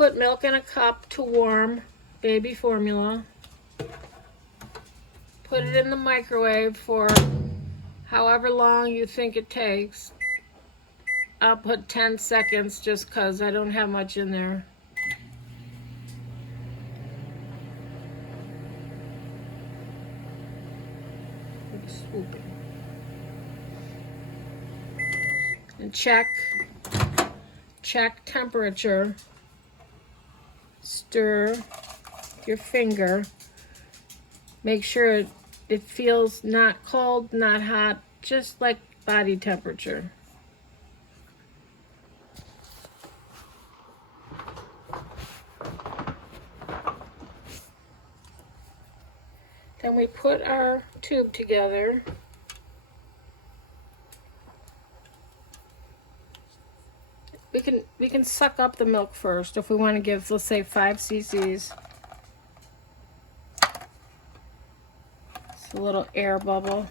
put milk in a cup to warm, baby formula. Put it in the microwave for however long you think it takes. I'll put 10 seconds just because I don't have much in there. Swooping. And check temperature. Stir your finger. Make sure it feels not cold, not hot, just like body temperature. Then we put our tube together. We can suck up the milk first if we want to give, let's say, 5 cc's. It's a little air bubble.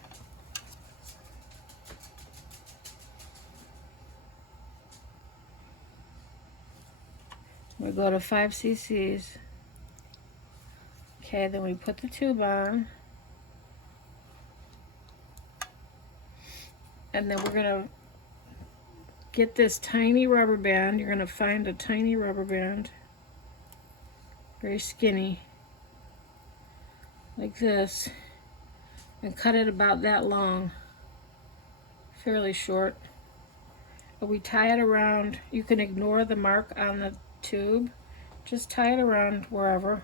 We go to 5 cc's. Okay, then we put the tube on. And then we're gonna get this tiny rubber band. You're gonna find a tiny rubber band, very skinny, like this, and cut it about that long, fairly short. But we tie it around. You can ignore the mark on the tube. Just tie it around wherever.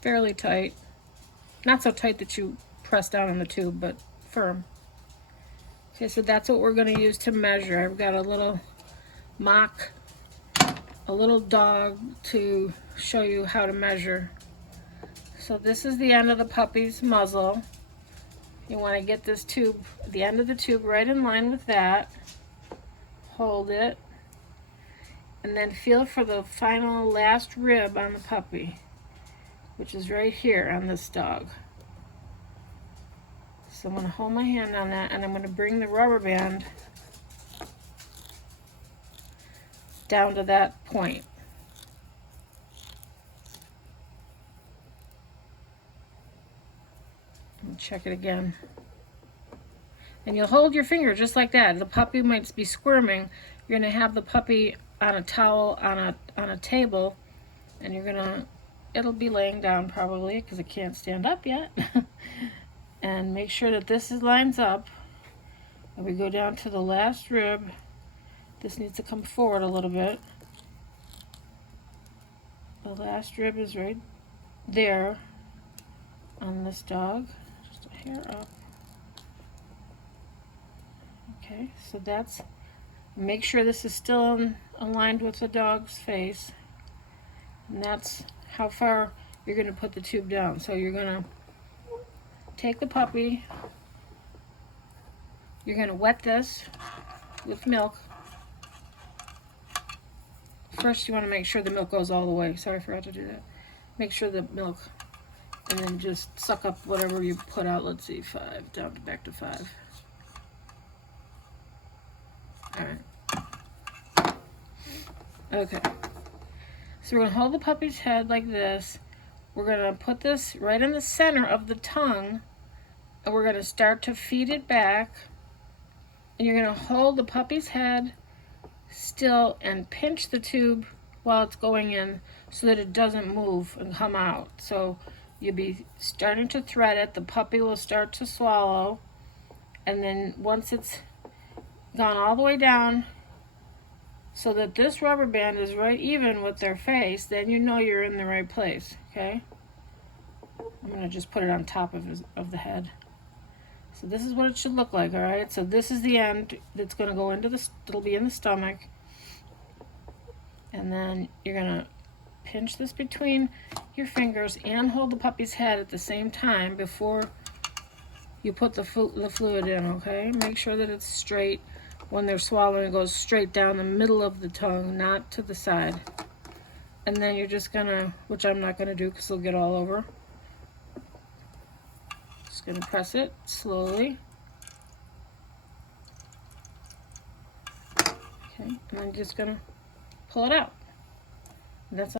Fairly tight. Not so tight that you press down on the tube, but firm. Okay, so that's what we're going to use to measure. I've got a little mock, a little dog to show you how to measure. So this is the end of the puppy's muzzle. You want to get this tube, the end of the tube, right in line with that. Hold it. And then feel for the final last rib on the puppy, which is right here on this dog. So I'm going to hold my hand on that, and I'm going to bring the rubber band down to that point. And check it again. And you'll hold your finger just like that. The puppy might be squirming. You're going to have the puppy on a towel on a table, and you're going to, it'll be laying down probably because it can't stand up yet. And make sure that this lines up. And we go down to the last rib. This needs to come forward a little bit. The last rib is right there on this dog. Just a hair up. Okay, so that's, make sure this is still aligned with the dog's face. And that's how far you're going to put the tube down. So you're going to take the puppy, you're going to wet this with milk. First you want to make sure the milk goes all the way. Sorry, I forgot to do that. Make sure the milk, and then just suck up whatever you put out. Let's see, 5, down to back to 5. Alright. Okay. So we're going to hold the puppy's head like this. We're going to put this right in the center of the tongue, and we're going to start to feed it back. And you're going to hold the puppy's head still and pinch the tube while it's going in so that it doesn't move and come out. So you'll be starting to thread it. The puppy will start to swallow. And then once it's gone all the way down so that this rubber band is right even with their face, then you know you're in the right place, okay? I'm going to just put it on top of the head. So this is what it should look like, all right? So this is the end that's going to go into the, it'll be in the stomach. And then you're going to pinch this between your fingers and hold the puppy's head at the same time before you put the fluid in, okay? Make sure that it's straight. When they're swallowing, it goes straight down the middle of the tongue, not to the side. And then you're just gonna, which I'm not gonna do because it'll get all over, Just gonna press it slowly. Okay, and I'm just gonna pull it out. And that's